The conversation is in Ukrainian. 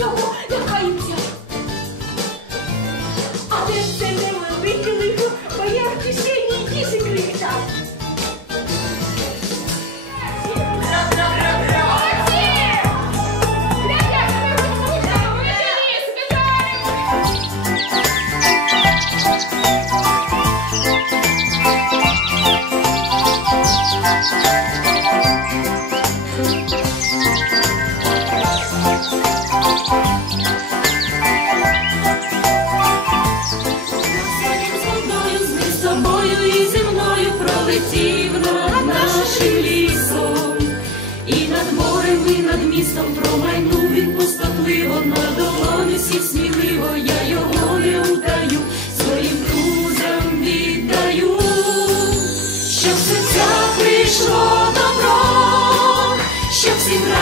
show містом промайнув він пустотливо на долоні сів сміливо, я його не удаю, своїм друзям віддаю, щоб серця прийшло добро, щоб всім радість